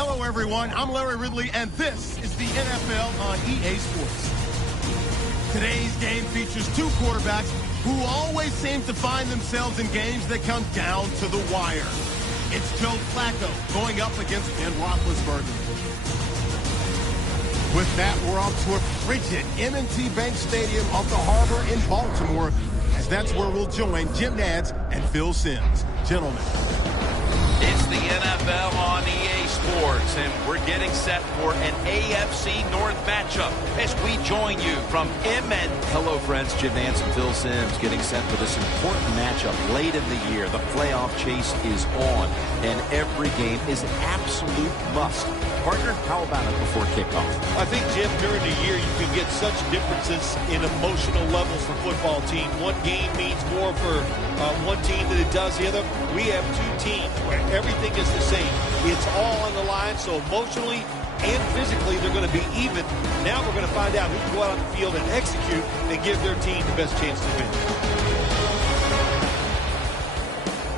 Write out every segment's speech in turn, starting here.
Hello, everyone. I'm Larry Ridley, and this is the NFL on EA Sports. Today's game features two quarterbacks who always seem to find themselves in games that come down to the wire. It's Joe Flacco going up against Ben Roethlisberger. With that, we're off to a frigid M&T Bank Stadium off the harbor in Baltimore, as that's where we'll join Jim Nantz and Phil Simms. Gentlemen. It's the NFL on EA Sports, and we're getting set for an AFC North matchup as we join you from MN. Hello, friends. Jim Nantz and Phil Simms getting set for this important matchup late in the year. The playoff chase is on, and every game is an absolute must. Partner, how about it before kickoff? I think, Jim, during the year, you can get such differences in emotional levels for football teams. One game means more for one team than it does the other. We have two teams where everything is the same. It's all on the line, so emotionally and physically, they're going to be even. Now we're going to find out who can go out on the field and execute and give their team the best chance to win.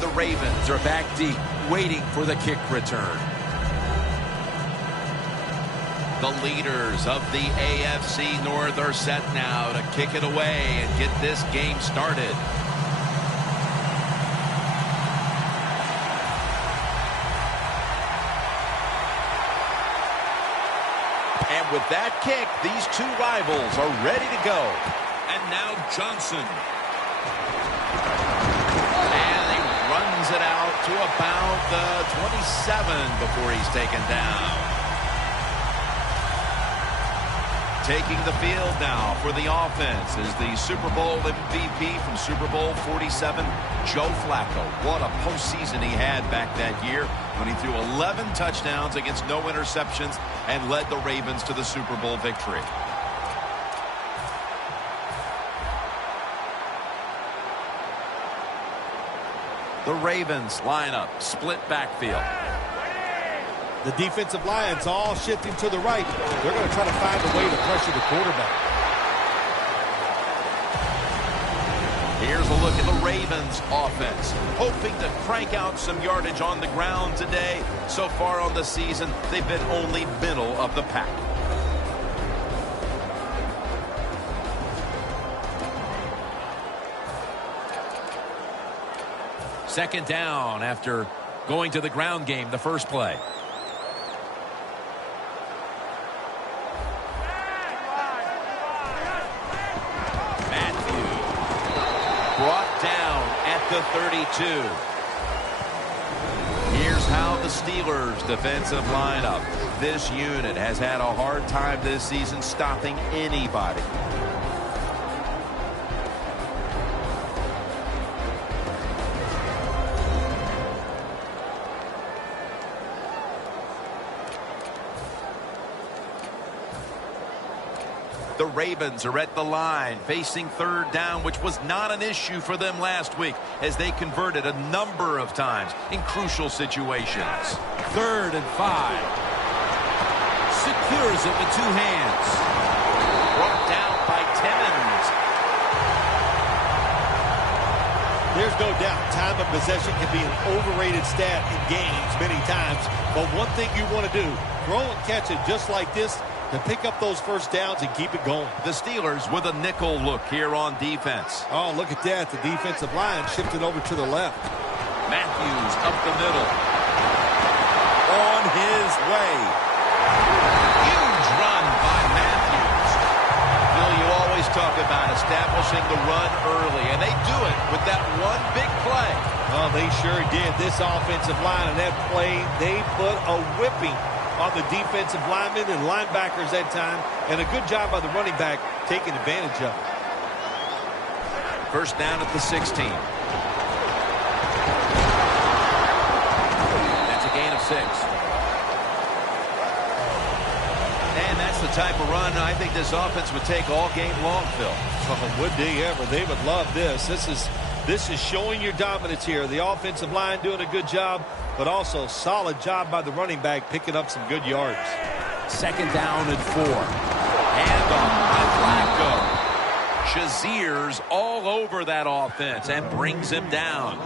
The Ravens are back deep, waiting for the kick return. The leaders of the AFC North are set now to kick it away and get this game started. And with that kick, these two rivals are ready to go. And now Johnson. And he runs it out to about the 27 before he's taken down. Taking the field now for the offense is the Super Bowl MVP from Super Bowl 47, Joe Flacco. What a postseason he had back that year when he threw 11 touchdowns against no interceptions and led the Ravens to the Super Bowl victory. The Ravens lineup, split backfield. The defensive line's all shifting to the right. They're going to try to find a way to pressure the quarterback. Here's a look at the Ravens offense, hoping to crank out some yardage on the ground today. So far on the season, they've been only middle of the pack. Second down after going to the ground game the first play. Brought down at the 32. Here's how the Steelers' defensive lineup. This unit has had a hard time this season stopping anybody. The Ravens are at the line, facing third down, which was not an issue for them last week as they converted a number of times in crucial situations. 3rd and 5. Secures it with two hands. Brought down by Timmons. There's no doubt time of possession can be an overrated stat in games many times. But one thing you want to do, throw and catch it just like this, to pick up those first downs and keep it going. The Steelers with a nickel look here on defense. Oh, look at that. The defensive line shifted over to the left. Matthews up the middle. On his way. Huge run by Matthews. Phil, you always talk about establishing the run early, and they do it with that one big play. Oh, they sure did. This offensive line and that play, they put a whipping on the defensive linemen and linebackers that time, and a good job by the running back taking advantage of it. First down at the 16. That's a gain of 6. And that's the type of run I think this offense would take all game long, Phil. Oh, would they ever? They would love this. This is showing your dominance here. The offensive line doing a good job, but also solid job by the running back picking up some good yards. Second down and 4. Handoff by Flacco. Shazier's all over that offense and brings him down.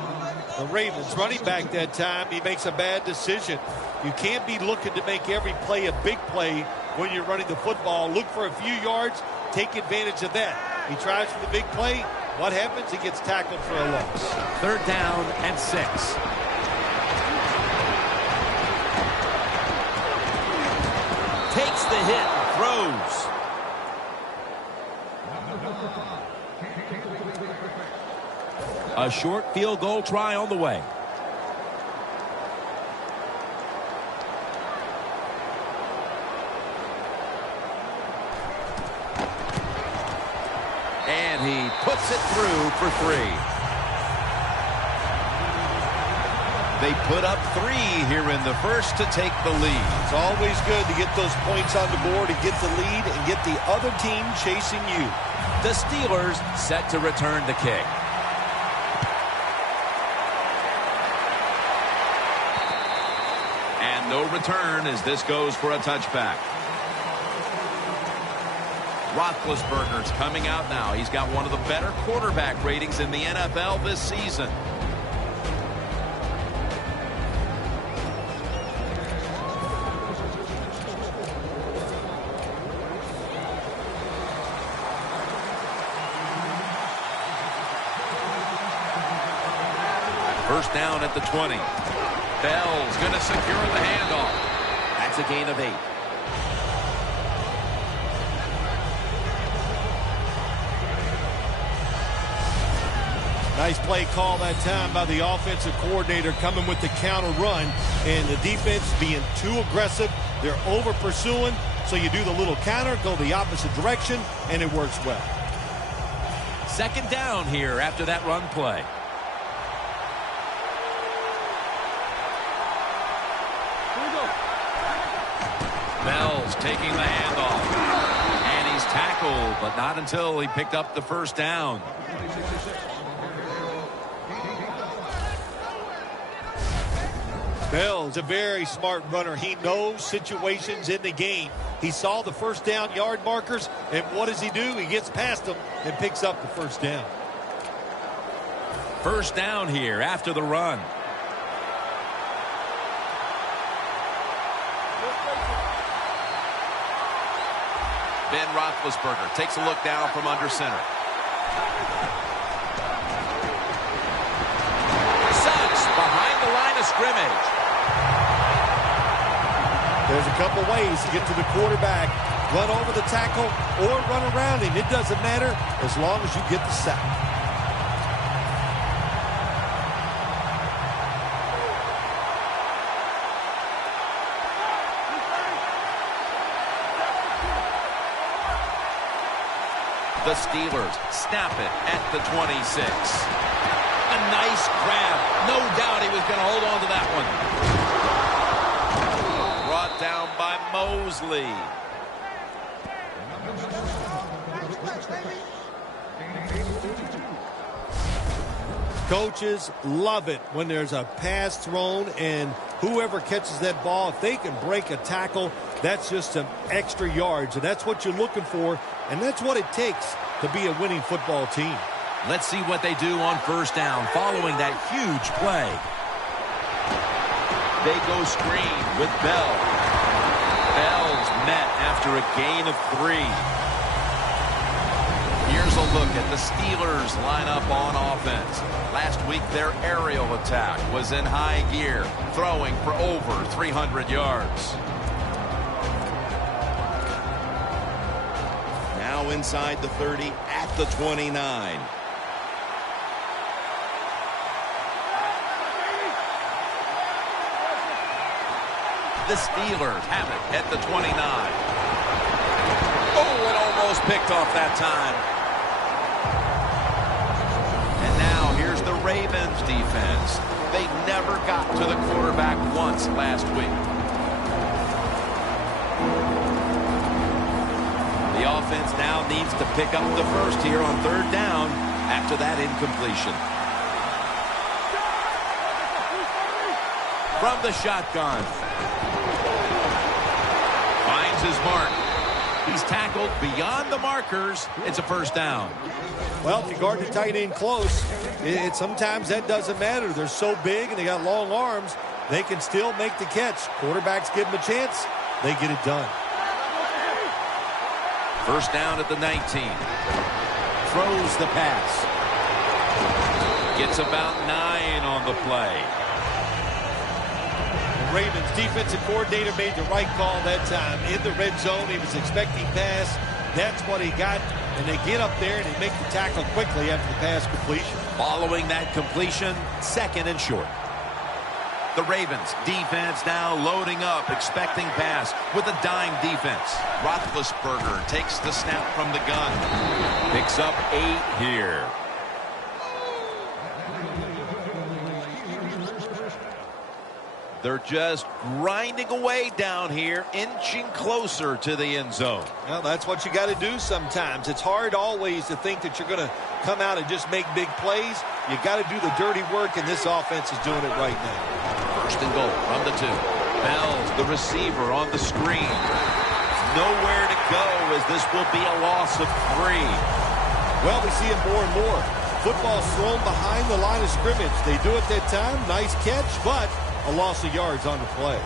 The Ravens running back that time, he makes a bad decision. You can't be looking to make every play a big play when you're running the football. Look for a few yards, take advantage of that. He tries for the big play. What happens? He gets tackled for a loss. 3rd down and 6. Takes the hit, throws. A short field goal try on the way. And he puts it through for 3. They put up 3 here in the first to take the lead. It's always good to get those points on the board and get the lead and get the other team chasing you. The Steelers set to return the kick. And no return as this goes for a touchback. Roethlisberger's coming out now. He's got one of the better quarterback ratings in the NFL this season. First down at the 20. Bell's going to secure the handoff. That's a gain of 8. Nice play call that time by the offensive coordinator, coming with the counter run, and the defense being too aggressive. They're over pursuing, so you do the little counter, go the opposite direction, and it works well. 2nd down here after that run play. Bell's taking the handoff. And he's tackled, but not until he picked up the first down. Bell's a very smart runner. He knows situations in the game. He saw the first down yard markers, and what does he do? He gets past them and picks up the first down. First down here after the run. Ben Roethlisberger takes a look down from under center. Suggs behind the line of scrimmage. There's a couple ways to get to the quarterback. Run over the tackle or run around him. It doesn't matter as long as you get the sack. The Steelers snap it at the 26. A nice grab. No doubt he was going to hold on to that one. Brought down by Mosley. Coaches love it when there's a pass thrown, and whoever catches that ball, if they can break a tackle, that's just some extra yards, and that's what you're looking for, and that's what it takes to be a winning football team. Let's see what they do on first down following that huge play. They go screen with Bell. Bell's met after a gain of 3. Here's a look at the Steelers lineup on offense. Last week, their aerial attack was in high gear, throwing for over 300 yards. Now inside the 30 at the 29. The Steelers have it at the 29. Oh, it almost picked off that time. And now here's the Ravens defense. They never got to the quarterback once last week. The offense now needs to pick up the first here on third down after that incompletion. From the shotgun. Finds his mark. He's tackled beyond the markers. It's a first down. Well, if you guard the tight end close, sometimes that doesn't matter. They're so big and they got long arms, they can still make the catch. Quarterbacks give them a chance. They get it done. First down at the 19. Throws the pass. Gets about 9 on the play. The Ravens defensive coordinator made the right call that time. In the red zone, he was expecting pass. That's what he got. And they get up there and they make the tackle quickly after the pass completion. Following that completion, second and short. The Ravens defense now loading up, expecting pass with a dime defense. Roethlisberger takes the snap from the gun. Picks up 8 here. They're just grinding away down here, inching closer to the end zone. Well, that's what you got to do sometimes. It's hard always to think that you're going to come out and just make big plays. You got to do the dirty work, and this offense is doing it right now. First and goal from the 2. Bell's the receiver on the screen. Nowhere to go as this will be a loss of 3. Well, we see it more and more. Football's thrown behind the line of scrimmage. They do it that time. Nice catch, but a loss of yards on the play.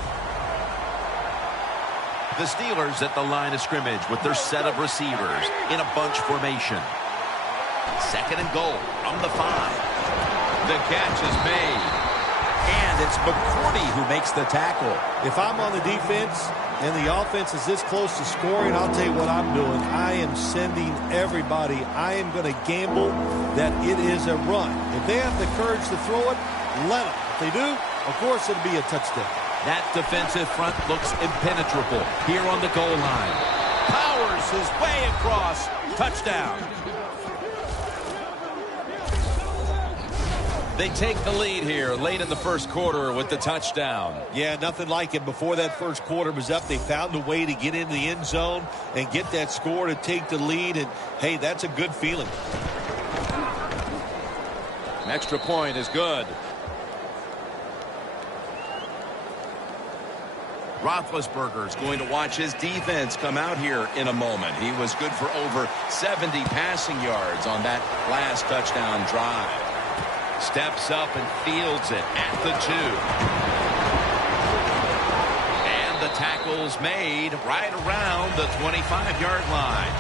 The Steelers at the line of scrimmage with their set of receivers in a bunch formation. Second and goal from the 5. The catch is made. And it's McCourty who makes the tackle. If I'm on the defense and the offense is this close to scoring, I'll tell you what I'm doing. I am sending everybody. I am going to gamble that it is a run. If they have the courage to throw it, let them. If they do, of course it'll be a touchdown. That defensive front looks impenetrable here on the goal line. Powers his way across. Touchdown. They take the lead here late in the first quarter with the touchdown. Yeah, nothing like it. Before that first quarter was up, they found a way to get into the end zone and get that score to take the lead. And, hey, that's a good feeling. An extra point is good. Roethlisberger is going to watch his defense come out here in a moment. He was good for over 70 passing yards on that last touchdown drive. Steps up and fields it at the 2. And the tackle's made right around the 25-yard line.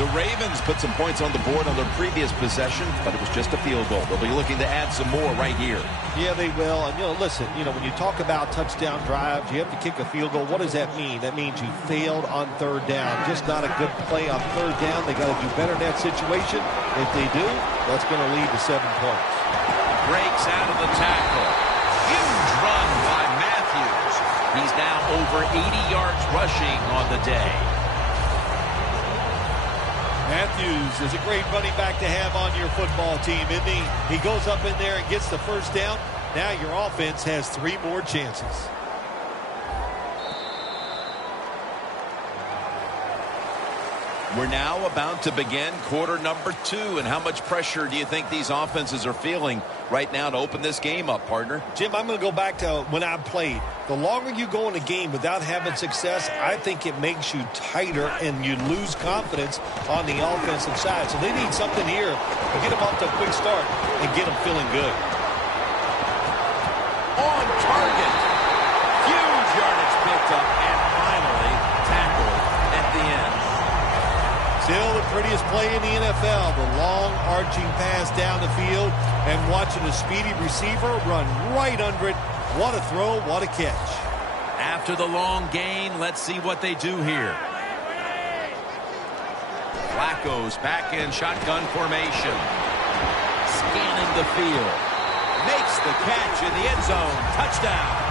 The Ravens put some points on the board on their previous possession, but it was just a field goal. They'll be looking to add some more right here. Yeah, they will. And, listen, when you talk about touchdown drives, you have to kick a field goal. What does that mean? That means you failed on third down. Just not a good play on third down. They got to do better in that situation. If they do, that's going to lead to 7 points. Breaks out of the tackle. Huge run by Matthews. He's now over 80 yards rushing on the day. Matthews is a great running back to have on your football team, isn't he? He goes up in there and gets the first down. Now your offense has 3 more chances. We're now about to begin quarter number 2. And how much pressure do you think these offenses are feeling right now to open this game up, partner? Jim, I'm going to go back to when I played. The longer you go in a game without having success, I think it makes you tighter and you lose confidence on the offensive side. So they need something here to get them off to a quick start and get them feeling good. On target. Huge yardage picked up and finally tackled at the end. Still the prettiest play in the NFL, the long arching pass down the field and watching a speedy receiver run right under it. What a throw, what a catch. After the long gain, let's see what they do here. Flacco's back in shotgun formation. Scanning the field. Makes the catch in the end zone. Touchdown.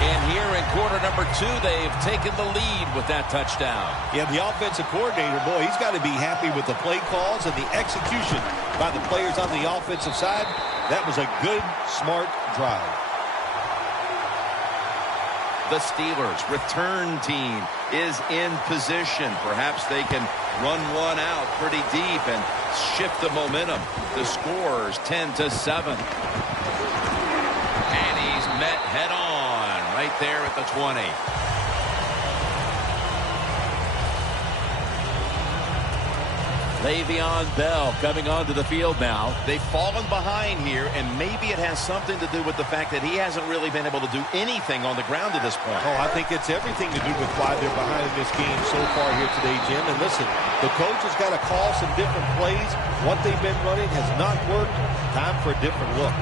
And here in quarter number 2, they've taken the lead with that touchdown. Yeah, the offensive coordinator, boy, he's got to be happy with the play calls and the execution by the players on the offensive side. That was a good, smart drive. The Steelers' return team is in position. Perhaps they can run one out pretty deep and shift the momentum. The score's 10-7. And he's met head-on right there at the 20. Le'Veon Bell coming onto the field now. They've fallen behind here, and maybe it has something to do with the fact that he hasn't really been able to do anything on the ground at this point. Oh, I think it's everything to do with why they're behind in this game so far here today, Jim. And listen, the coach has got to call some different plays. What they've been running has not worked. Time for a different look.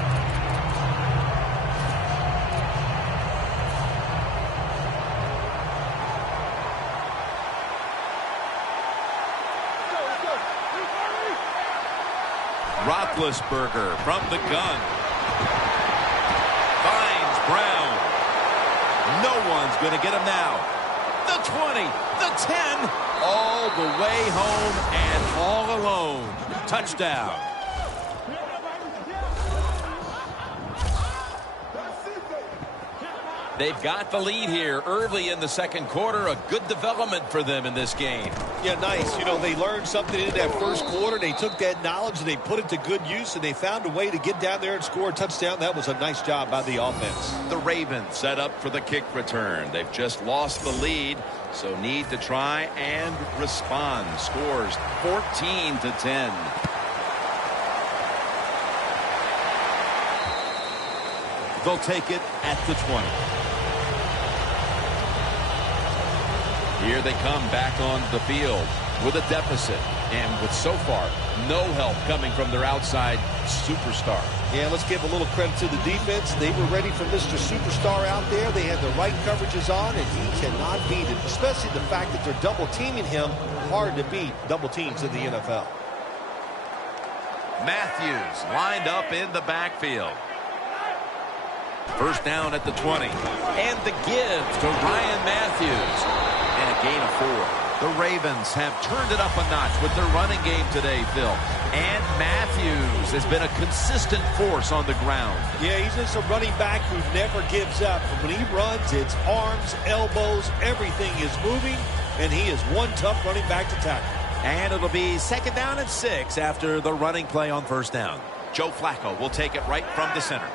Roethlisberger from the gun. Finds Brown. No one's going to get him now. The 20, the 10, all the way home and all alone. Touchdown. They've got the lead here early in the second quarter. A good development for them in this game. Yeah, nice. You know, they learned something in that first quarter. They took that knowledge and they put it to good use, and they found a way to get down there and score a touchdown. That was a nice job by the offense. The Ravens set up for the kick return. They've just lost the lead, so need to try and respond. Scores 14-10. They'll take it at the 20. Here they come back on the field with a deficit, and with so far no help coming from their outside superstar. Yeah, let's give a little credit to the defense. They were ready for Mr. Superstar out there. They had the right coverages on, and he cannot beat it, especially the fact that they're double-teaming him. Hard to beat double teams in the NFL. Matthews lined up in the backfield. First down at the 20. And the give to Ryan Matthews. And a gain of 4. The Ravens have turned it up a notch with their running game today, Phil. And Matthews has been a consistent force on the ground. Yeah, he's just a running back who never gives up. When he runs, it's arms, elbows, everything is moving, and he is one tough running back to tackle. And it'll be second down and 6 after the running play on first down. Joe Flacco will take it right from the center.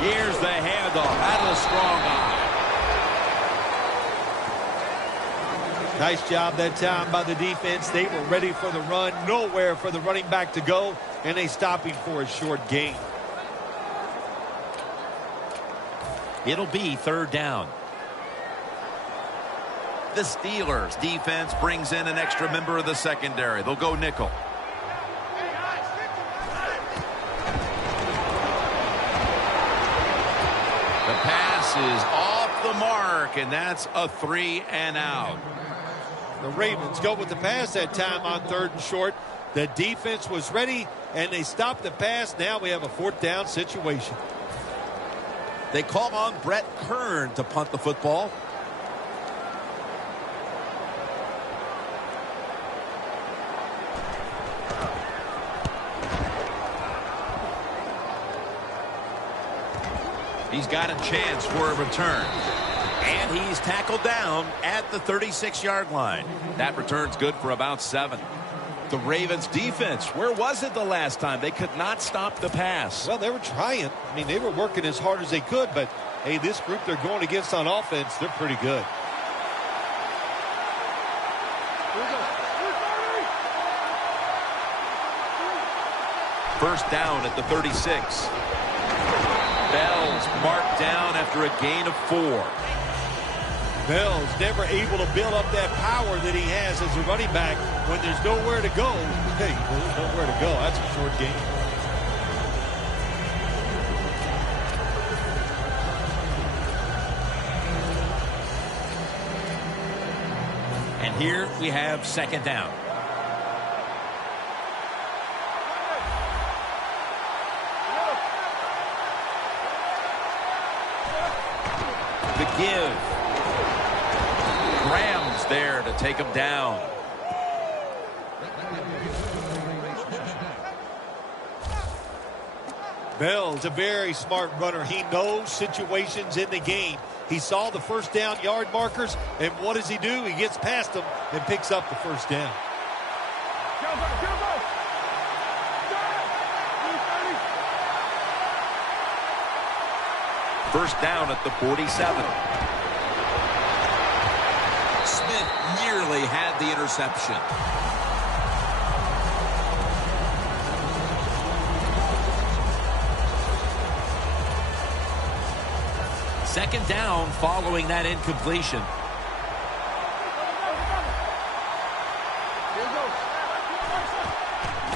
Here's the handoff out of the strong eye. Nice job that time by the defense. They were ready for the run. Nowhere for the running back to go, and they stop him for a short gain. It'll be third down. The Steelers defense brings in an extra member of the secondary. They'll go nickel. The pass is off the mark, and that's a 3 and out. The Ravens go with the pass that time on third and short. The defense was ready, and they stopped the pass. Now we have a fourth down situation. They call on Brett Kern to punt the football. He's got a chance for a return. And he's tackled down at the 36-yard line. That return's good for about 7. The Ravens defense, where was it the last time? They could not stop the pass. Well, they were trying. I mean, they were working as hard as they could, but, hey, this group they're going against on offense, they're pretty good. First down at the 36. Bell's marked down after a gain of 4. Bell's never able to build up that power that he has as a running back when there's nowhere to go. Hey, there's nowhere to go. That's a short game. And here we have second down. The give. Graham's there to take him down. Bell's a very smart runner. He knows situations in the game. He saw the first down yard markers, and what does he do? He gets past them and picks up the first down. First down at the 47. Smith nearly had the interception. Second down following that incompletion.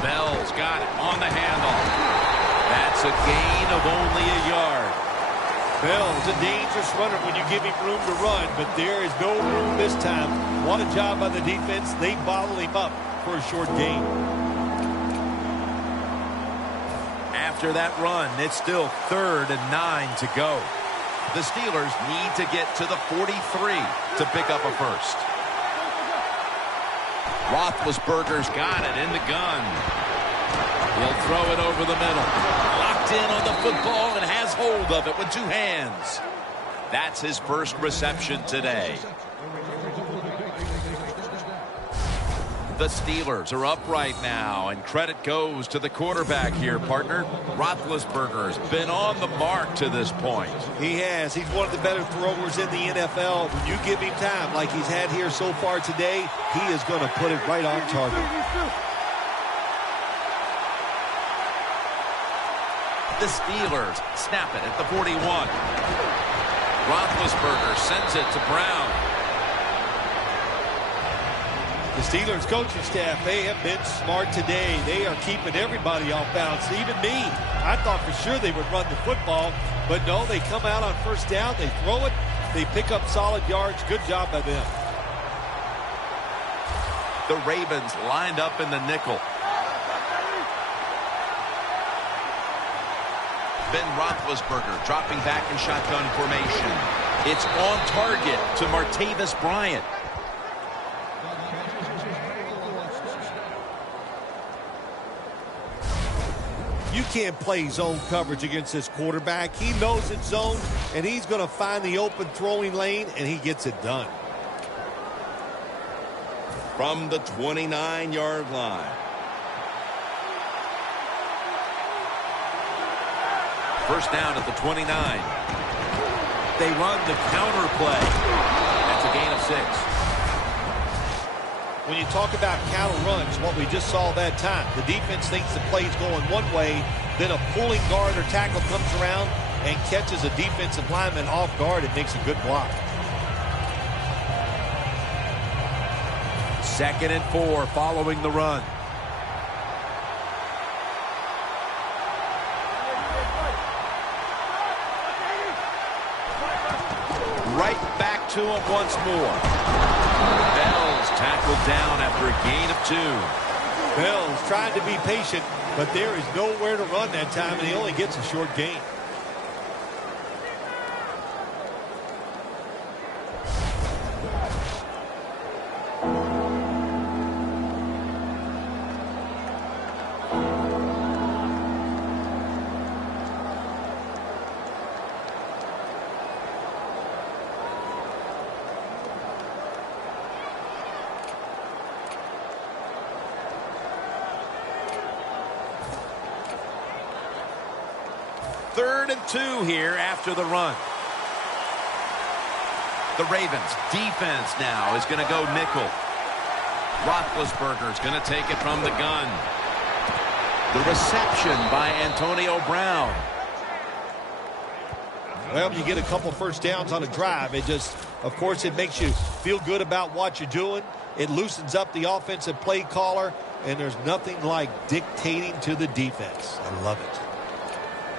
Bell's got it on the handle. That's a gain of only a yard. Bell's a dangerous runner when you give him room to run, but there is no room this time. What a job by the defense. They bottle him up for a short gain. After that run, it's still 3rd and 9 to go. The Steelers need to get to the 43 to pick up a first. Roethlisberger's got it in the gun. He'll throw it over the middle. Locked in on the football and has hold of it with 2 hands. That's his first reception today. The Steelers are up right now, and credit goes to the quarterback here, partner. Roethlisberger's been on the mark to this point. He has. He's one of the better throwers in the NFL. When you give him time like he's had here so far today, he is going to put it right on target. The Steelers snap it at the 41. Roethlisberger sends it to Brown. The Steelers coaching staff, they have been smart today. They are keeping everybody off balance, even me. I thought for sure they would run the football, but no, they come out on first down, they throw it, they pick up solid yards. Good job by them. The Ravens lined up in the nickel. Ben Roethlisberger dropping back in shotgun formation. It's on target to Martavis Bryant. You can't play zone coverage against this quarterback. He knows it's zone, and he's going to find the open throwing lane, and he gets it done. From the 29-yard line. First down at the 29. They run the counter play. That's a gain of 6. When you talk about counter runs, what we just saw that time, the defense thinks the play's going one way, then a pulling guard or tackle comes around and catches a defensive lineman off guard and makes a good block. 2nd and 4 following the run. Right back to him once more. Bell's tackled down after a gain of 2. Bell's trying to be patient, but there is nowhere to run that time, and he only gets a short gain. Third and 2 here after the run. The Ravens defense now is going to go nickel. Roethlisberger's going to take it from the gun. The reception by Antonio Brown. Well, you get a couple first downs on a drive. It just, of course, it makes you feel good about what you're doing. It loosens up the offensive play caller, and there's nothing like dictating to the defense. I love it.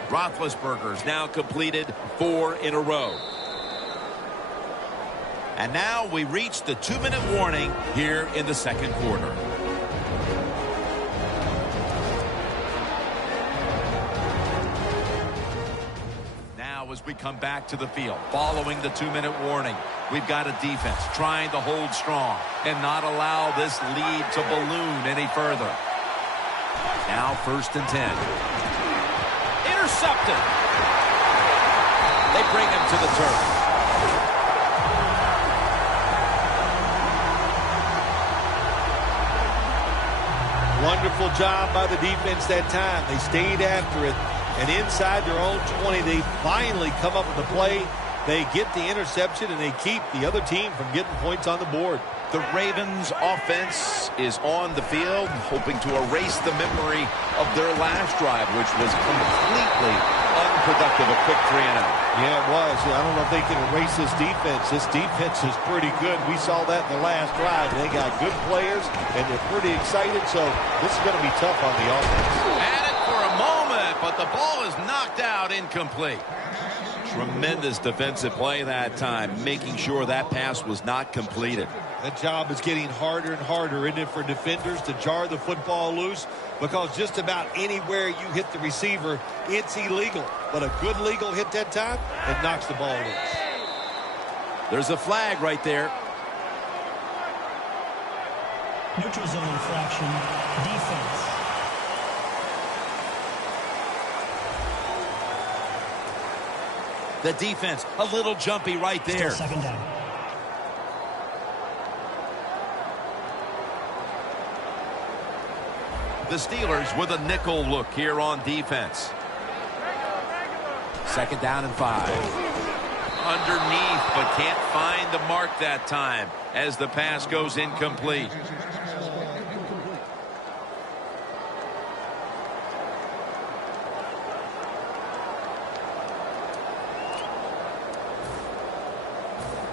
Roethlisberger's now completed 4 in a row. And now we reach the 2-minute warning here in the second quarter. Now as we come back to the field, following the 2-minute warning, we've got a defense trying to hold strong and not allow this lead to balloon any further. Now 1st and 10. Intercepted. They bring him to the turf. Wonderful job by the defense that time. They stayed after it. And inside their own 20, they finally come up with the play. They get the interception, and they keep the other team from getting points on the board. The Ravens offense is on the field, hoping to erase the memory of their last drive, which was completely unproductive, a quick 3-and-out. Yeah, it was. I don't know if they can erase this defense. This defense is pretty good. We saw that in the last drive. They got good players, and they're pretty excited, so this is going to be tough on the offense. Had it for a moment, but the ball is knocked out, incomplete. Tremendous defensive play that time, making sure that pass was not completed. That job is getting harder and harder, isn't it, for defenders to jar the football loose? Because just about anywhere you hit the receiver, it's illegal. But a good legal hit that time, it knocks the ball loose. There's a flag right there. Neutral zone infraction, defense. The defense, a little jumpy right there. Still second down. The Steelers with a nickel look here on defense. 2nd down and 5. Underneath, but can't find the mark that time as the pass goes incomplete.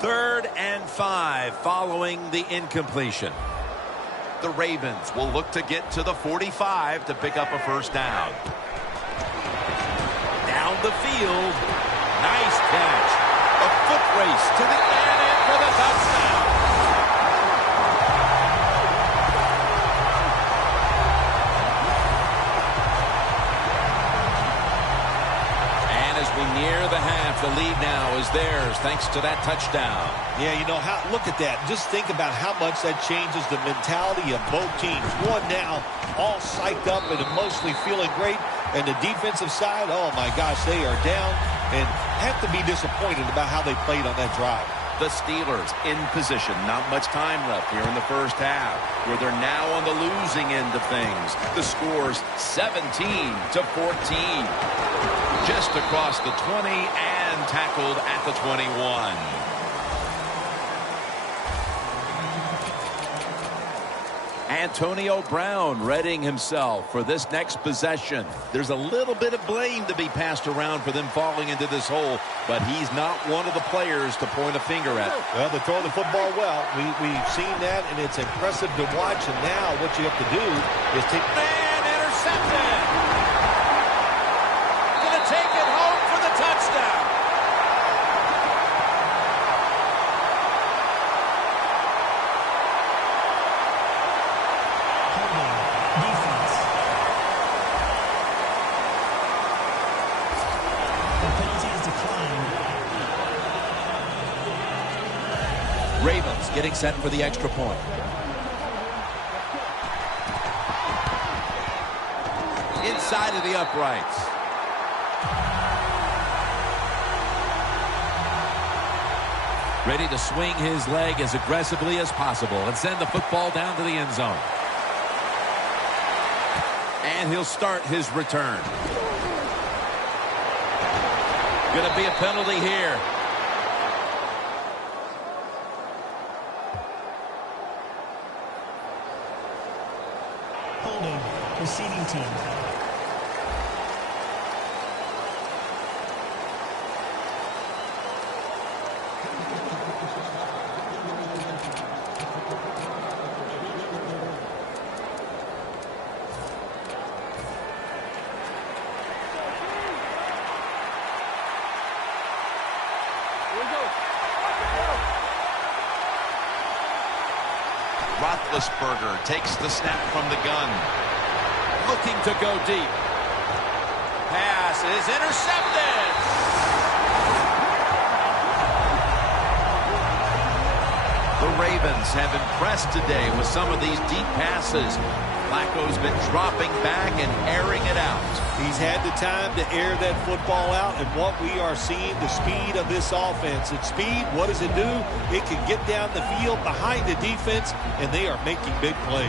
Third and 5 following the incompletion. The Ravens will look to get to the 45 to pick up a first down. Down the field. Nice catch. A foot race to the end for the touchdown. And as we near the half, the lead now is theirs thanks to that touchdown. Yeah, you know, look at that. Just think about how much that changes the mentality of both teams. One now all psyched up and emotionally feeling great. And the defensive side, oh my gosh, they are down and have to be disappointed about how they played on that drive. The Steelers in position. Not much time left here in the first half, where they're now on the losing end of things. The score's 17-14. Just across the 20 and tackled at the 21. Antonio Brown readying himself for this next possession. There's a little bit of blame to be passed around for them falling into this hole, but he's not one of the players to point a finger at. Well, they're throwing the football well. We've seen that, and it's impressive to watch. And now what you have to do is take... Man, intercepted! Gonna take it home for the touchdown. Ravens getting set for the extra point. Inside of the uprights. Ready to swing his leg as aggressively as possible and send the football down to the end zone. And he'll start his return. Going to be a penalty here. Holding, receiving team. Roethlisberger takes the snap from the gun. Looking to go deep. Pass is intercepted. The Ravens have impressed today with some of these deep passes. Flacco's been dropping back and airing it out. He's had the time to air that football out, and what we are seeing, the speed of this offense. At speed, what does it do? It can get down the field behind the defense, and they are making big plays.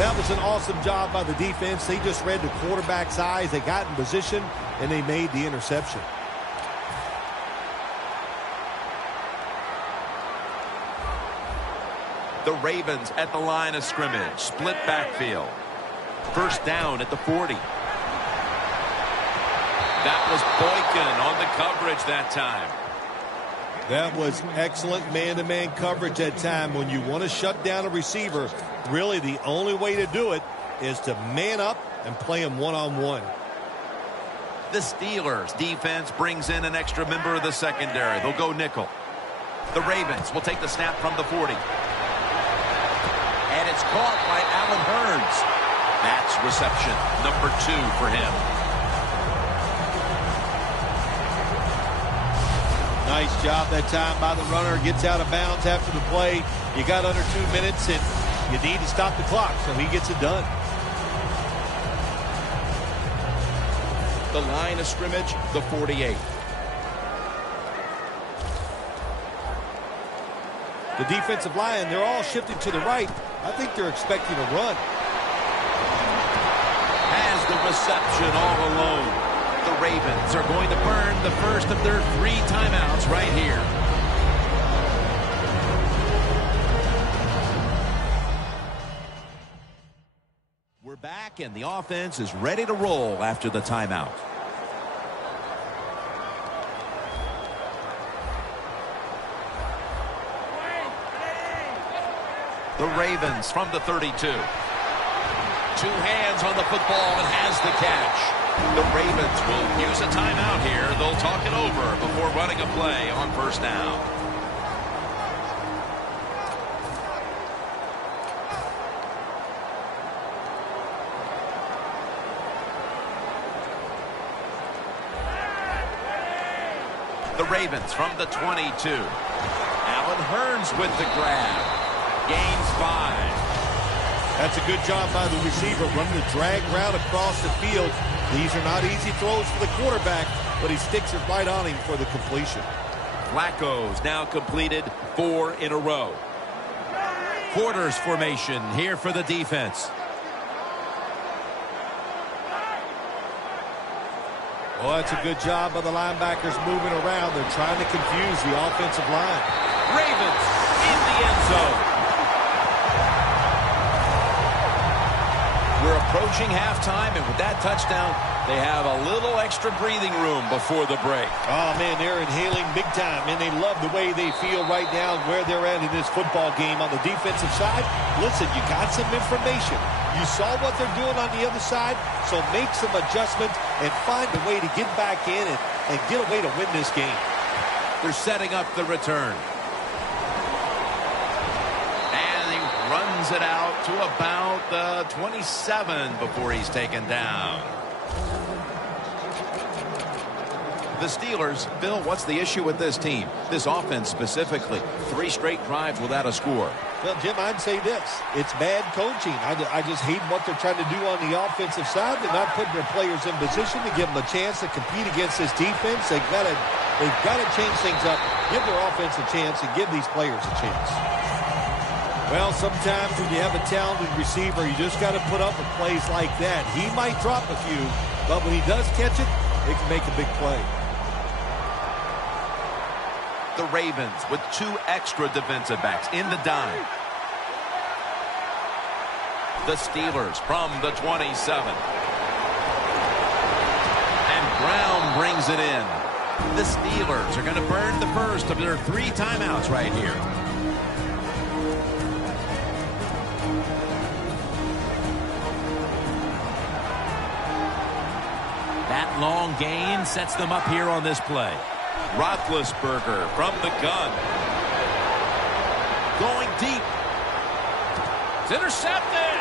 That was an awesome job by the defense. They just read the quarterback's eyes. They got in position, and they made the interception. The Ravens at the line of scrimmage. Split backfield. First down at the 40. That was Boykin on the coverage that time. That was excellent man-to-man coverage that time. When you want to shut down a receiver, really the only way to do it is to man up and play him one-on-one. The Steelers defense brings in an extra member of the secondary. They'll go nickel. The Ravens will take the snap from the 40. And it's caught by Allen Hurns. That's reception number 2 for him. Nice job that time by the runner. Gets out of bounds after the play. You got under 2 minutes, and you need to stop the clock, so he gets it done. The line of scrimmage, the 48. The defensive line, they're all shifted to the right. I think they're expecting a run. Has the reception all alone. The Ravens are going to burn the first of their 3 timeouts right here. We're back, and the offense is ready to roll after the timeout. The Ravens from the 32. 2 hands on the football and has the catch. The Ravens will use a timeout here. They'll talk it over before running a play on first down. The Ravens from the 22. Allen Hurns with the grab. Gains 5. That's a good job by the receiver, running the drag route across the field. These are not easy throws for the quarterback, but he sticks it right on him for the completion. Flacco's now completed 4 in a row. Quarters formation here for the defense. Well, that's a good job by the linebackers moving around. They're trying to confuse the offensive line. Ravens in the end zone. We're approaching halftime, and with that touchdown, they have a little extra breathing room before the break. Oh, man, they're inhaling big time, and they love the way they feel right now where they're at in this football game. On the defensive side, listen, you got some information. You saw what they're doing on the other side, so make some adjustments and find a way to get back in and get a way to win this game. They're setting up the return. Runs it out to about the 27 before he's taken down. The Steelers, Bill, what's the issue with this team? This offense specifically. 3 straight drives without a score. Well, Jim, I'd say this. It's bad coaching. I just hate what they're trying to do on the offensive side. They're not putting their players in position to give them a chance to compete against this defense. They've got to change things up, give their offense a chance, and give these players a chance. Well, sometimes when you have a talented receiver, you just got to put up with plays like that. He might drop a few, but when he does catch it, it can make a big play. The Ravens with 2 extra defensive backs in the dime. The Steelers from the 27. And Brown brings it in. The Steelers are going to burn the first of their 3 timeouts right here. That long gain sets them up here on this play. Roethlisberger from the gun. Going deep. It's intercepted.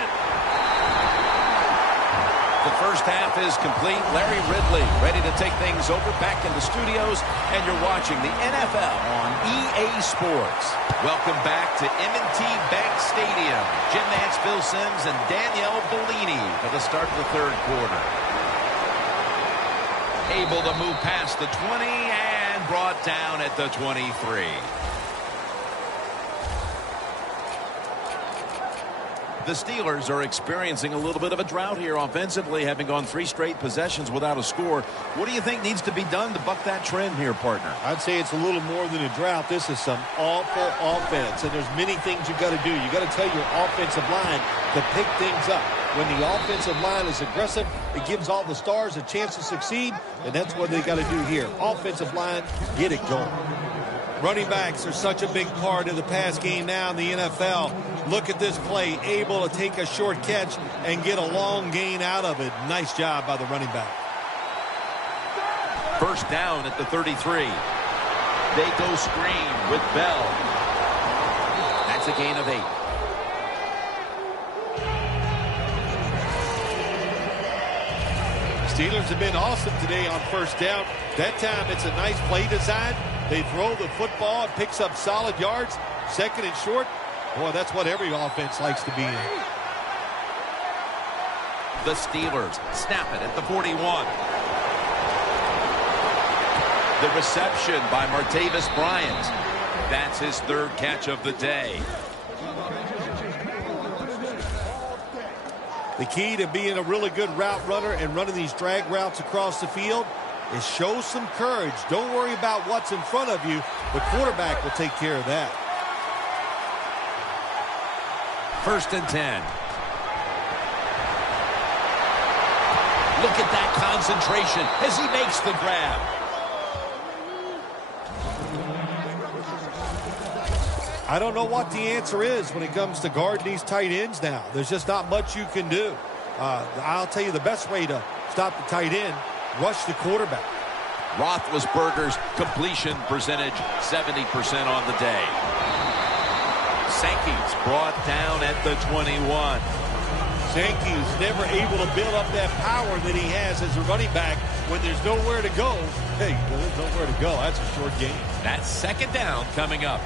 The first half is complete. Larry Ridley ready to take things over back in the studios, and you're watching the NFL on EA Sports. Welcome back to M&T Bank Stadium. Jim Nantz, Phil Simms, and Danielle Bellini for the start of the 3rd quarter. Able to move past the 20 and brought down at the 23. The Steelers are experiencing a little bit of a drought here offensively, having gone 3 straight possessions without a score. What do you think needs to be done to buck that trend here, partner? I'd say it's a little more than a drought. This is some awful offense, and there's many things you got to do. You got to tell your offensive line to pick things up. When the offensive line is aggressive, it gives all the stars a chance to succeed, and that's what they got to do here. Offensive line, get it going. Running backs are such a big part of the pass game now in the NFL. Look at this play, able to take a short catch and get a long gain out of it. Nice job by the running back. First down at the 33. They go screen with Bell. That's a gain of 8. Steelers have been awesome today on first down. That time it's a nice play design. They throw the football. It picks up solid yards. Second and short. Boy, that's what every offense likes to be in. The Steelers snap it at the 41. The reception by Martavis Bryant. That's his 3rd catch of the day. The key to being a really good route runner and running these drag routes across the field is show some courage. Don't worry about what's in front of you. The quarterback will take care of that. First and 10. Look at that concentration as he makes the grab. I don't know what the answer is when it comes to guarding these tight ends now. There's just not much you can do. I'll tell you the best way to stop the tight end, rush the quarterback. Roethlisberger's completion percentage, 70% on the day. Sankey's brought down at the 21. Sankey's never able to build up that power that he has as a running back when there's nowhere to go. Hey, there's nowhere to go. That's a short game. That's second down coming up.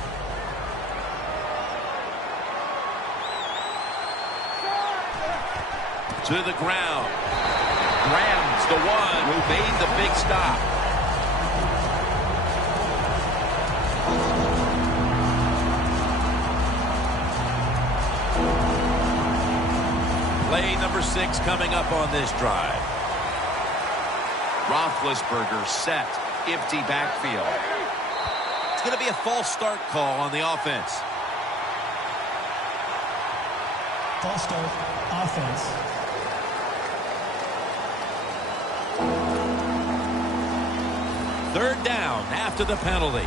To the ground. Graham's the one who made the big stop. Play number 6 coming up on this drive. Roethlisberger set. Empty backfield. It's going to be a false start call on the offense. False start, offense. Third down after the penalty.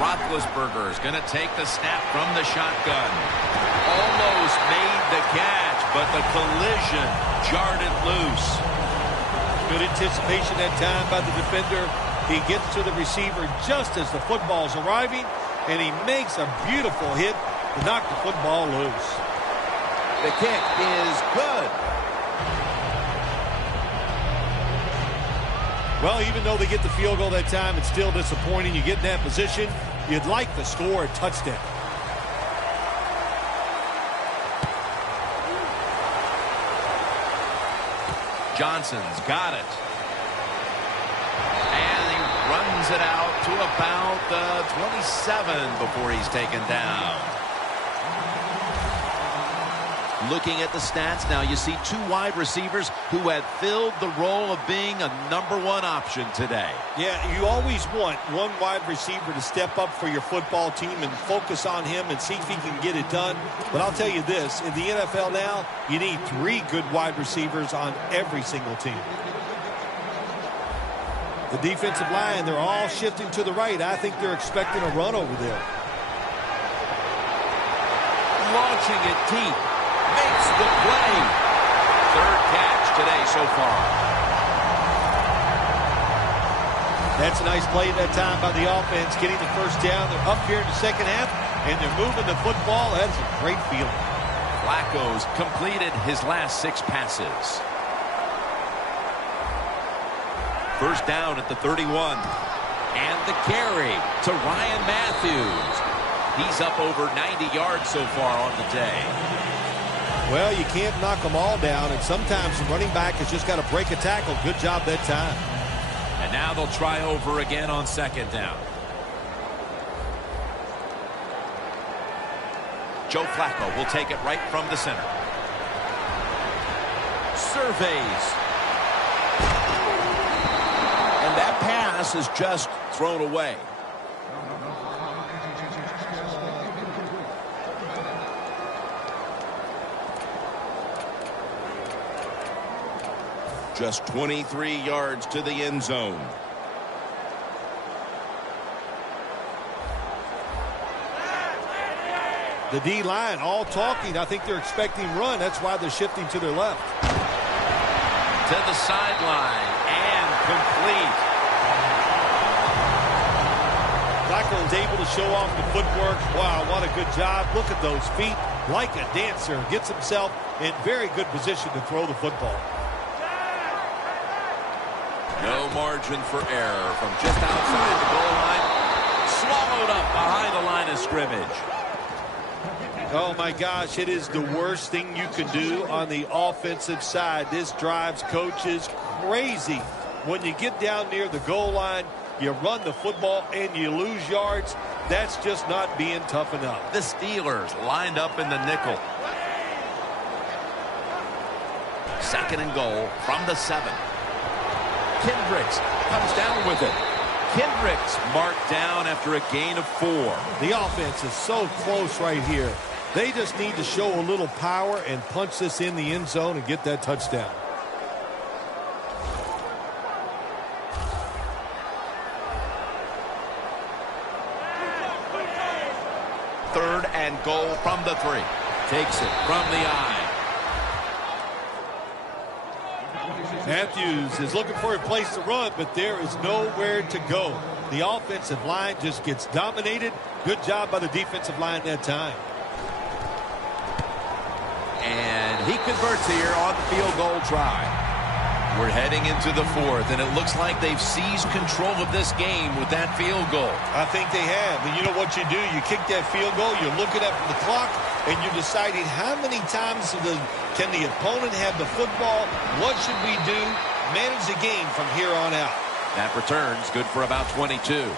Roethlisberger is going to take the snap from the shotgun. Almost made the catch, but the collision jarred it loose. Good anticipation that time by the defender. He gets to the receiver just as the football's arriving, and he makes a beautiful hit to knock the football loose. The kick is good. Well, even though they get the field goal that time, it's still disappointing. You get in that position, you'd like to score a touchdown. Johnson's got it. And he runs it out to about the 27 before he's taken down. Looking at the stats now, you see 2 wide receivers who have filled the role of being a #1 option today. Yeah, you always want one wide receiver to step up for your football team and focus on him and see if he can get it done. But I'll tell you this, in the NFL now, you need 3 good wide receivers on every single team. The defensive line, they're all shifting to the right. I think they're expecting a run over there. Launching it deep. Makes the play. 3rd catch today so far. That's a nice play that time by the offense, getting the first down. They're up here in the second half, and they're moving the football. That's a great feeling. Flacco's completed his last 6 passes. First down at the 31. And the carry to Ryan Matthews. He's up over 90 yards so far on the day. Well, you can't knock them all down, and sometimes the running back has just got to break a tackle. Good job that time. And Now they'll try over again on second down. Joe Flacco will take it right from the center. Surveys. And that pass is just thrown away. Just 23 yards to the end zone. The D-line all talking. I think they're expecting run. That's why they're shifting to their left. To the sideline and complete. Flacco is able to show off the footwork. Wow, what a good job. Look at those feet. Like a dancer. Gets himself in very good position to throw the football. No margin for error from just outside the goal line. Swallowed up behind the line of scrimmage. Oh, my gosh, it is the worst thing you can do on the offensive side. This drives coaches crazy. When you get down near the goal line, you run the football and you lose yards. That's just not being tough enough. The Steelers lined up in the nickel. Second and goal from the 7. Kendricks comes down with it. Kendricks marked down after a gain of 4. The offense is so close right here. They just need to show a little power and punch this in the end zone and get that touchdown. Third and goal from the 3. Takes it from the eye. Matthews is looking for a place to run, but there is nowhere to go. The offensive line just gets dominated. Good job by the defensive line that time. And he converts here on the field goal try. We're heading into the 4th, and it looks like they've seized control of this game with that field goal. I think they have. And you know what you do? You kick that field goal, you're looking up at the clock, and you're deciding how many times can the opponent have the football? What should we do? Manage the game from here on out. That return's good for about 22.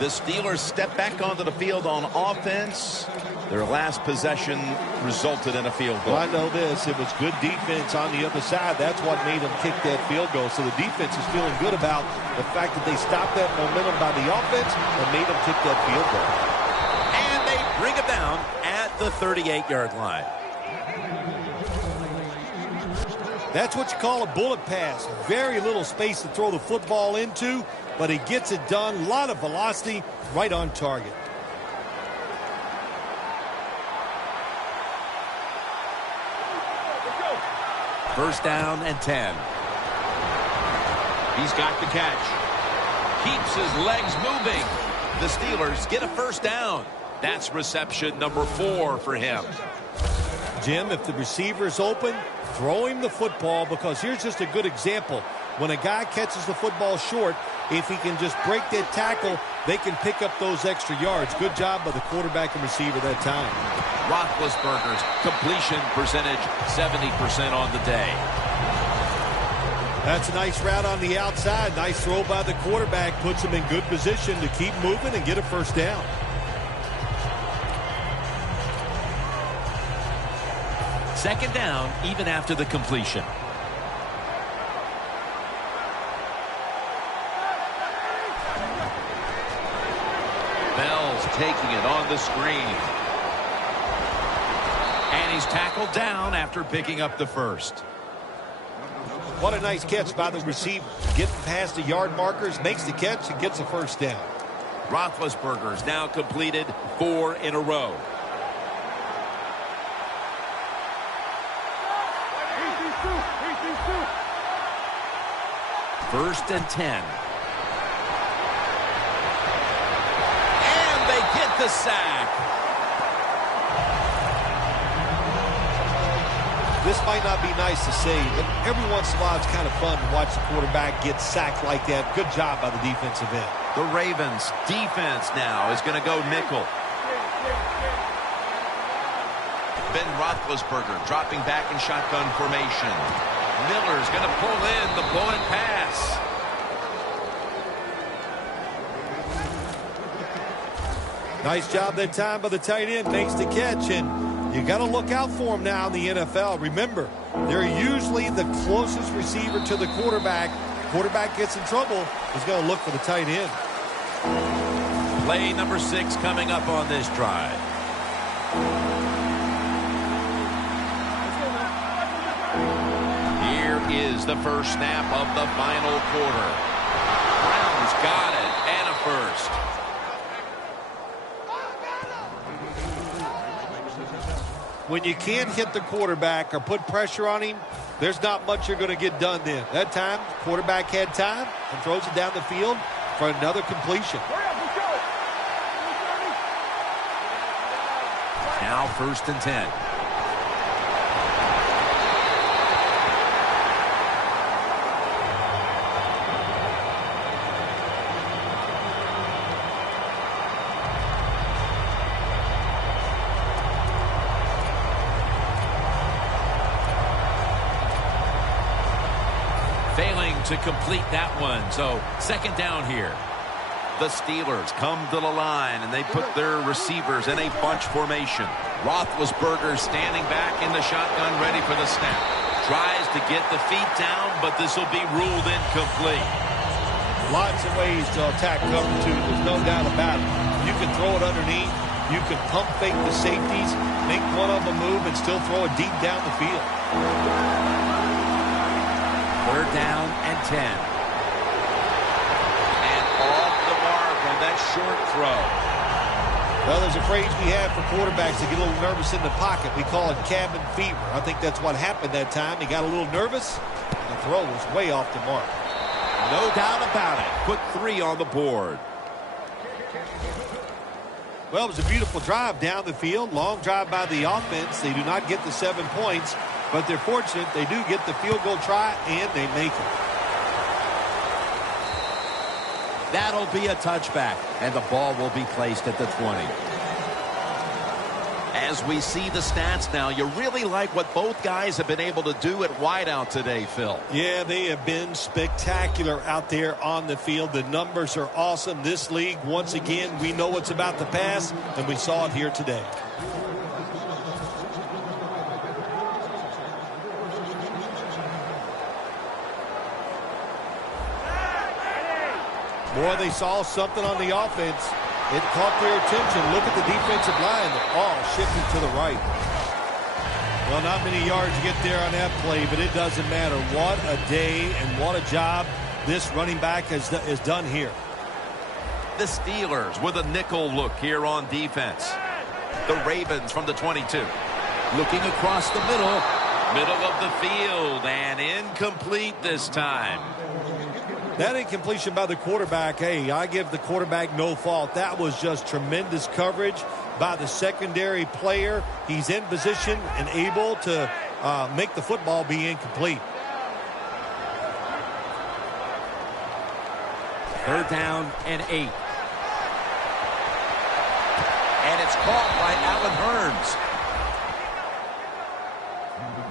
The Steelers step back onto the field on offense. Their last possession resulted in a field goal. Well, I know this. It was good defense on the other side. That's what made them kick that field goal. So the defense is feeling good about the fact that they stopped that momentum by the offense and made them kick that field goal. And they bring it down at the 38-yard line. That's what you call a bullet pass. Very little space to throw the football into, but he gets it done. A lot of velocity, right on target. First down and 10. He's got the catch. Keeps his legs moving. The Steelers get a first down. That's reception number 4 for him. Jim, if the receiver's open, throw him the football, because here's just a good example. When a guy catches the football short, if he can just break that tackle, they can pick up those extra yards. Good job by the quarterback and receiver that time. Roethlisberger's completion percentage 70% on the day. That's a nice route on the outside. Nice throw by the quarterback. Puts him in good position to keep moving and get a first down. Second down, even after the completion. Bell's taking it on the screen. And he's tackled down after picking up the first. What a nice catch by the receiver. Getting past the yard markers, makes the catch, and gets a first down. Roethlisberger's now completed 4 in a row. First and 10. And they get the sack. This might not be nice to say, but every once in a while it's kind of fun to watch the quarterback get sacked like that. Good job by the defensive end. The Ravens defense now is going to go nickel. Ben Roethlisberger dropping back in shotgun formation. Miller's going to pull in the bullet pass. Nice job that time by the tight end. Makes the catch, and you got to look out for him now in the NFL. Remember, they're usually the closest receiver to the quarterback. Quarterback gets in trouble, he's going to look for the tight end. Play number 6 coming up on this drive. Here is the first snap of the final quarter. Brown's got it, and a first. When you can't hit the quarterback or put pressure on him, there's not much you're going to get done then. That time, quarterback had time and throws it down the field for another completion. Now 1st and 10. Failing to complete that one, so 2nd down here. The Steelers come to the line, and they put their receivers in a bunch formation. Roethlisberger standing back in the shotgun, ready for the snap. Tries to get the feet down, but this will be ruled incomplete. Lots of ways to attack cover 2. There's no doubt about it. You can throw it underneath. You can pump fake the safeties, make one of them move, and still throw it deep down the field. 3rd down and 10. And off the mark on that short throw. Well, there's a phrase we have for quarterbacks that get a little nervous in the pocket. We call it cabin fever. I think that's what happened that time. He got a little nervous, and the throw was way off the mark. No doubt about it. Put 3 on the board. Well, it was a beautiful drive down the field. Long drive by the offense. They do not get the 7 points, but they're fortunate they do get the field goal try, and they make it. That'll be a touchback, and the ball will be placed at the 20. As we see the stats now, you really like what both guys have been able to do at wideout today, Phil. Yeah, they have been spectacular out there on the field. The numbers are awesome. This league, once again, we know it's about the pass, and we saw it here today. Boy, they saw something on the offense. It caught their attention. Look at the defensive line. They're all shifting to the right. Well, not many yards to get there on that play, but it doesn't matter. What a day and what a job this running back has done here. The Steelers with a nickel look here on defense. The Ravens from the 22. Looking across the middle. Middle of the field, and incomplete this time. That incompletion by the quarterback, hey, I give the quarterback no fault. That was just tremendous coverage by the secondary player. He's in position and able to make the football be incomplete. 3rd down and 8. And it's caught by Allen Hurns.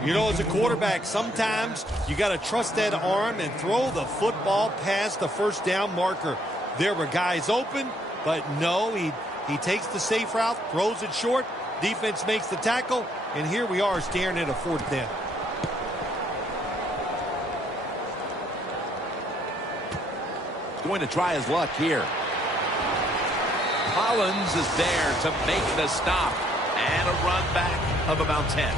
You know, as a quarterback, sometimes you got to trust that arm and throw the football past the first down marker. There were guys open, but no, he takes the safe route, throws it short, defense makes the tackle, and here we are staring at a 4th down. Going to try his luck here. Collins is there to make the stop, and a run back of about 10.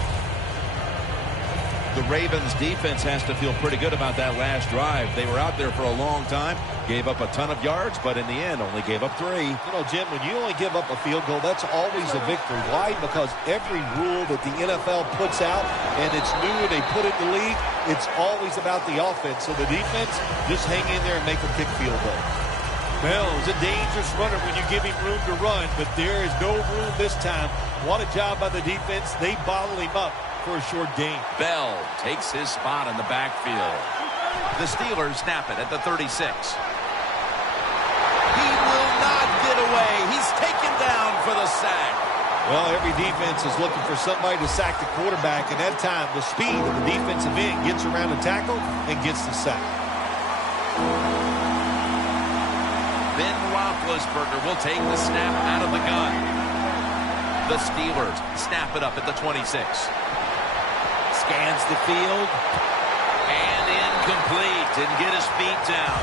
The Ravens defense has to feel pretty good about that last drive. They were out there for a long time, gave up a ton of yards, but in the end only gave up 3. You know, Jim, when you only give up a field goal, that's always a victory. Why? Because every rule that the NFL puts out, and it's new and they put it in the league, it's always about the offense. So the defense, just hang in there and make a kick field goal. Well, it's a dangerous runner when you give him room to run, but there is no room this time. What a job by the defense. They bottle him up for a short gain. Bell takes his spot in the backfield. The Steelers snap it at the 36. He will not get away. He's taken down for the sack. Well, every defense is looking for somebody to sack the quarterback, and that time the speed of the defensive end gets around the tackle and gets the sack. Ben Roethlisberger will take the snap out of the gun. The Steelers snap it up at the 26. Scans the field. And incomplete. Didn't get his feet down.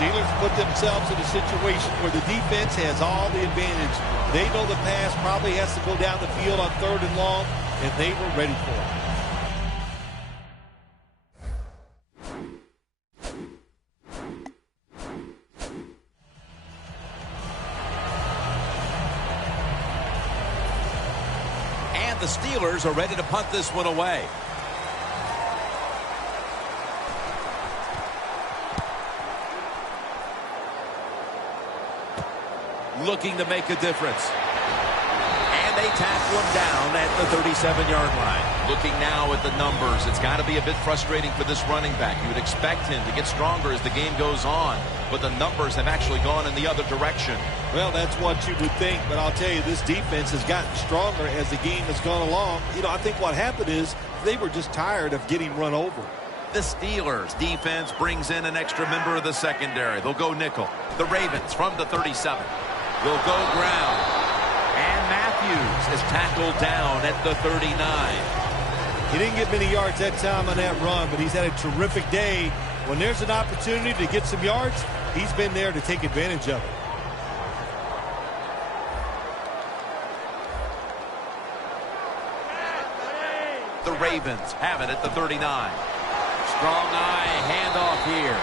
Steelers put themselves in a situation where the defense has all the advantage. They know the pass probably has to go down the field on 3rd and long, and they were ready for it. And the Steelers are ready to punt this one away. Looking to make a difference. And they tackle him down at the 37-yard line. Looking now at the numbers, it's got to be a bit frustrating for this running back. You would expect him to get stronger as the game goes on, but the numbers have actually gone in the other direction. Well, that's what you would think, but I'll tell you, this defense has gotten stronger as the game has gone along. You know, I think what happened is they were just tired of getting run over. The Steelers defense brings in an extra member of the secondary. They'll go nickel. The Ravens from the 37. Will go ground. And Matthews is tackled down at the 39. He didn't get many yards that time on that run, but he's had a terrific day. When there's an opportunity to get some yards, he's been there to take advantage of it. The Ravens have it at the 39. Strong eye handoff here.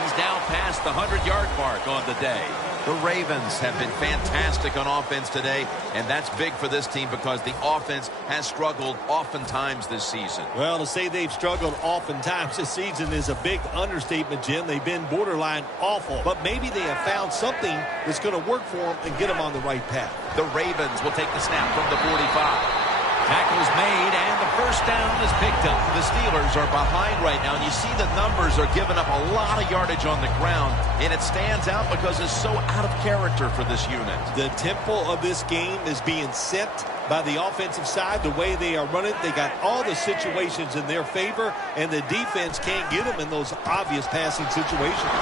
He's now past the 100-yard mark on the day. The Ravens have been fantastic on offense today, and that's big for this team because the offense has struggled oftentimes this season. Well, to say they've struggled oftentimes this season is a big understatement, Jim. They've been borderline awful, but maybe they have found something that's going to work for them and get them on the right path. The Ravens will take the snap from the 45. Tackle's made, and the first down is picked up. The Steelers are behind right now, and you see the numbers are giving up a lot of yardage on the ground, and it stands out because it's so out of character for this unit. The tempo of this game is being set by the offensive side, the way they are running. They got all the situations in their favor, and the defense can't get them in those obvious passing situations.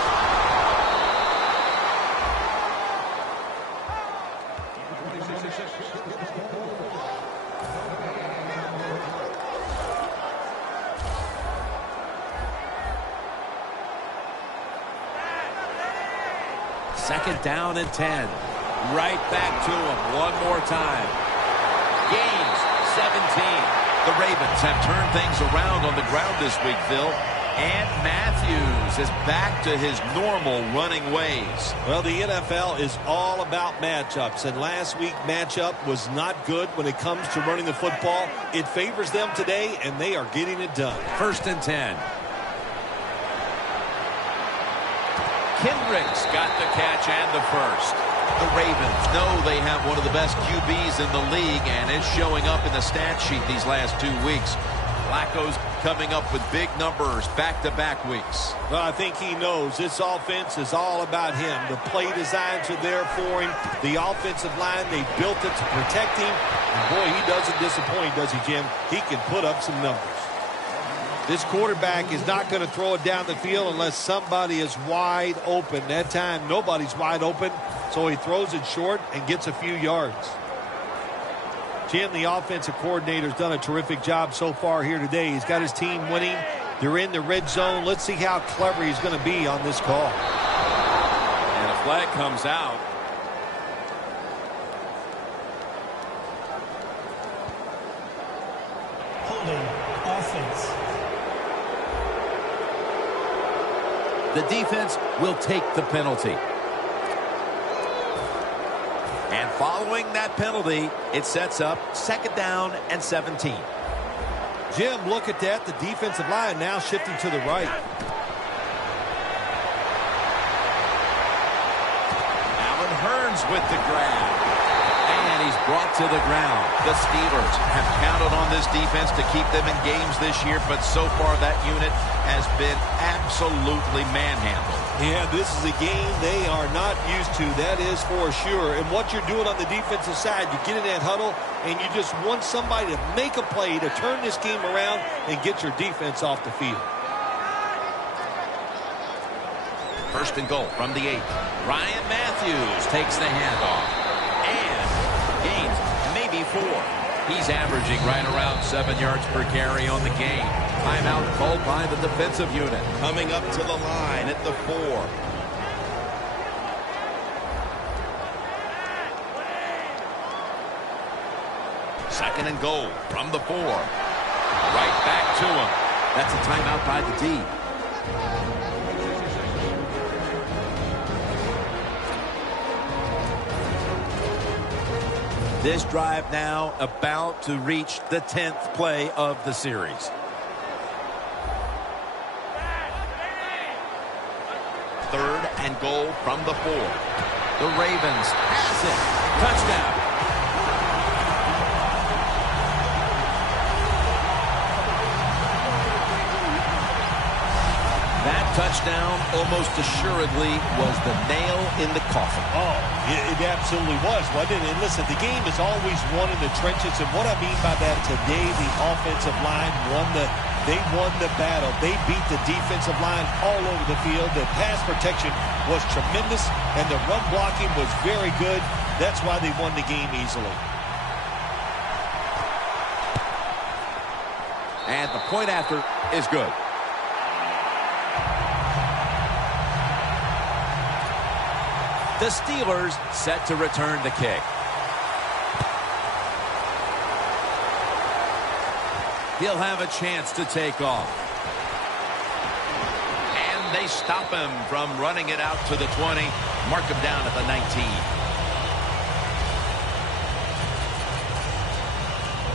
Second down and 10. Right back to him one more time. Gains 17. The Ravens have turned things around on the ground this week, Phil. And Matthews is back to his normal running ways. Well, the NFL is all about matchups, and last week's matchup was not good when it comes to running the football. It favors them today, and they are getting it done. First and 10. Kendricks got the catch and the first. The Ravens know they have one of the best QBs in the league, and it's showing up in the stat sheet these last 2 weeks. Flacco's coming up with big numbers back-to-back weeks. Well, I think he knows this offense is all about him. The play designs are there for him. The offensive line, they built it to protect him. And boy, he doesn't disappoint, does he, Jim? He can put up some numbers. This quarterback is not going to throw it down the field unless somebody is wide open. That time, nobody's wide open, so he throws it short and gets a few yards. Jim, the offensive coordinator, has done a terrific job so far here today. He's got his team winning. They're in the red zone. Let's see how clever he's going to be on this call. And a flag comes out. Holding offense. The defense will take the penalty. And following that penalty, it sets up second down and 17. Jim, look at that. The defensive line now shifting to the right. Allen Hurns with the grab. And he's brought to the ground. The Steelers have counted on this defense to keep them in games this year, but so far that unit has been absolutely manhandled. Yeah, this is a game they are not used to, that is for sure. And what you're doing on the defensive side, you get in that huddle, and you just want somebody to make a play to turn this game around and get your defense off the field. First and goal from the 8. Ryan Matthews takes the handoff and gains maybe 4. He's averaging right around 7 yards per carry on the game. Timeout called by the defensive unit. Coming up to the line at the 4. Second and goal from the 4. Right back to him. That's a timeout by the D. This drive now about to reach the 10th play of the series. Third and goal from the 4. The Ravens pass it. Touchdown. That touchdown almost assuredly was the nail in the coffin. Oh, it absolutely was, wasn't it? And listen, the game is always won in the trenches, and what I mean by that today, the offensive line won the battle. They beat the defensive line all over the field. The pass protection was tremendous, and the run blocking was very good. That's why they won the game easily. And the point after is good. The Steelers set to return the kick. He'll have a chance to take off. And they stop him from running it out to the 20. Mark him down at the 19.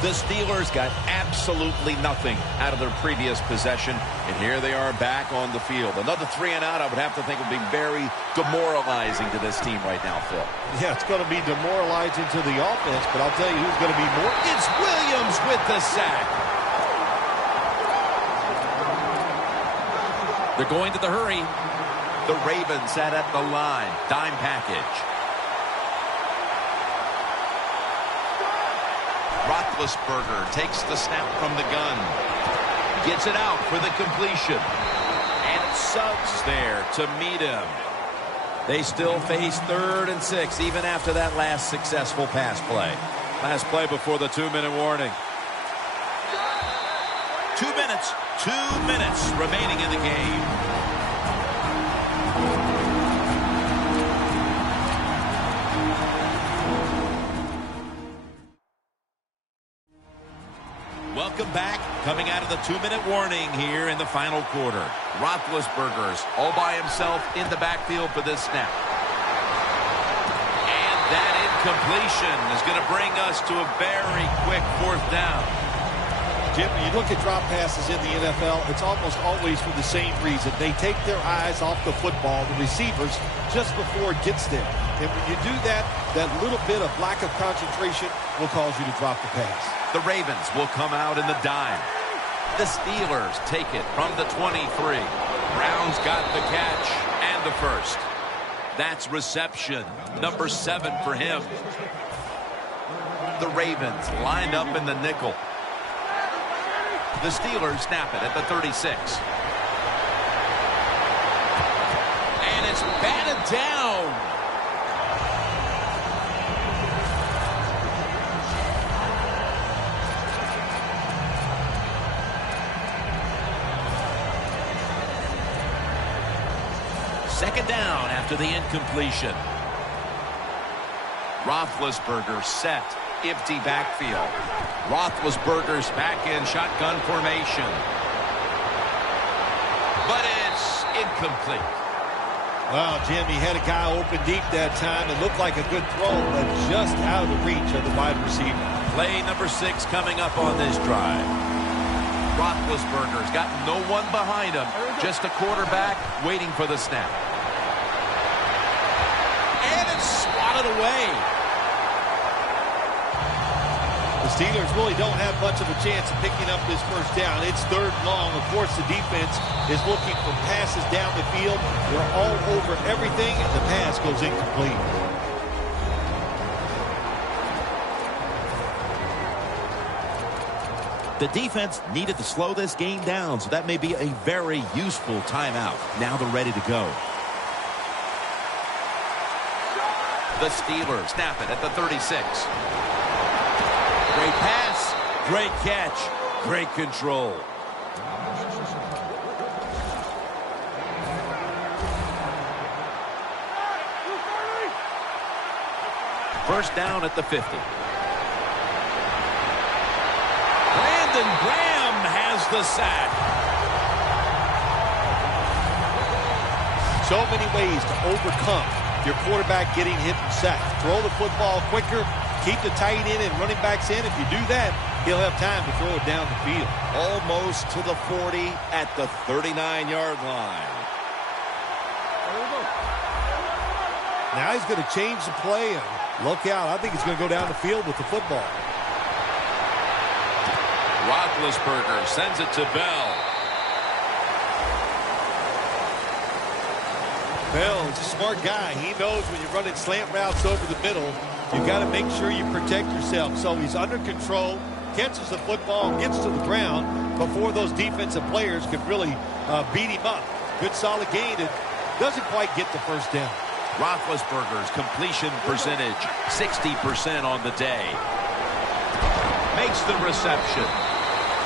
The Steelers got absolutely nothing out of their previous possession, and here they are back on the field. Another 3 and out, I would have to think, would be very demoralizing to this team right now, Phil. Yeah, it's going to be demoralizing to the offense, but I'll tell you who's going to be more. It's Williams with the sack. They're going to the hurry. The Ravens sat at the line. Dime package. Roethlisberger takes the snap from the gun. Gets it out for the completion. And Suggs there to meet him. They still face 3rd and 6 even after that last successful pass play. Last play before the 2-minute warning. 2 minutes. 2 minutes remaining in the game. Welcome back. Coming out of the 2-minute warning here in the final quarter. Roethlisberger's all by himself in the backfield for this snap. And that incompletion is going to bring us to a very quick 4th down. Jim, when you look at drop passes in the NFL, it's almost always for the same reason. They take their eyes off the football, the receivers, just before it gets there. And when you do that, that little bit of lack of concentration will cause you to drop the pass. The Ravens will come out in the dime. The Steelers take it from the 23. Brown's got the catch and the first. That's reception number 7 for him. The Ravens lined up in the nickel. The Steelers snap it at the 36. And it's batted down. Second down after the incompletion. Roethlisberger set. Empty backfield. Roethlisberger's back in shotgun formation. But it's incomplete. Well, Jim, he had a guy open deep that time. It looked like a good throw, but just out of the reach of the wide receiver. Play number 6 coming up on this drive. Roethlisberger's got no one behind him. Just a quarterback waiting for the snap. And it's swatted away. Steelers really don't have much of a chance of picking up this first down. It's 3rd and long. Of course, the defense is looking for passes down the field. They're all over everything, and the pass goes incomplete. The defense needed to slow this game down, so that may be a very useful timeout. Now they're ready to go. The Steelers snap it at the 36. Great pass, great catch, great control. First down at the 50. Brandon Graham has the sack. So many ways to overcome your quarterback getting hit and sacked. Throw the football quicker, keep the tight end and running backs in. If you do that, he'll have time to throw it down the field. Almost to the 40 at the 39-yard line. Now he's going to change the play, and look out. I think he's going to go down the field with the football. Roethlisberger sends it to Bell. Bell is a smart guy. He knows when you're running slant routes over the middle, you got to make sure you protect yourself. So he's under control, catches the football, gets to the ground before those defensive players can really beat him up. Good solid gain. It doesn't quite get the first down. Roethlisberger's completion percentage, 60% on the day. Makes the reception.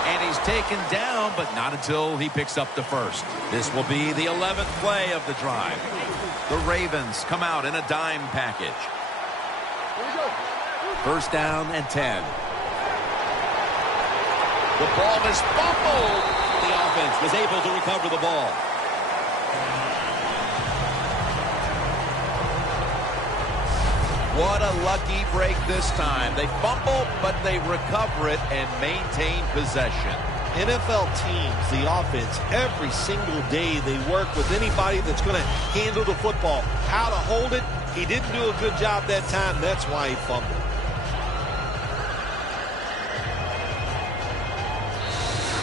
And he's taken down, but not until he picks up the first. This will be the 11th play of the drive. The Ravens come out in a dime package. First down and 10. The ball is fumbled. The offense was able to recover the ball. What a lucky break this time. They fumble, but they recover it and maintain possession. NFL teams, the offense, every single day they work with anybody that's going to handle the football. How to hold it, he didn't do a good job that time. That's why he fumbled.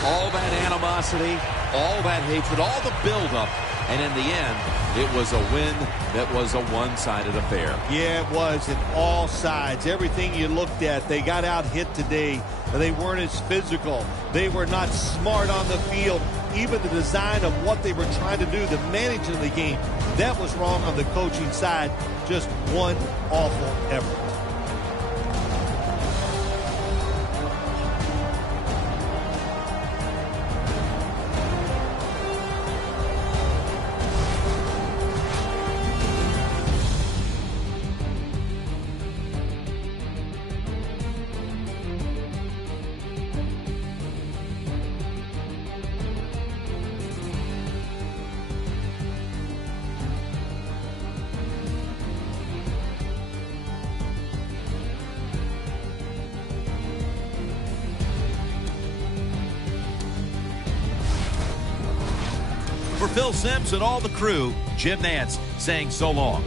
All that animosity, all that hatred, all the buildup. And in the end, it was a win that was a one-sided affair. Yeah, it was in all sides. Everything you looked at, they got out hit today. They weren't as physical. They were not smart on the field. Even the design of what they were trying to do, the managing of the game, that was wrong on the coaching side. Just one awful effort. For Phil Simms and all the crew, Jim Nantz saying so long.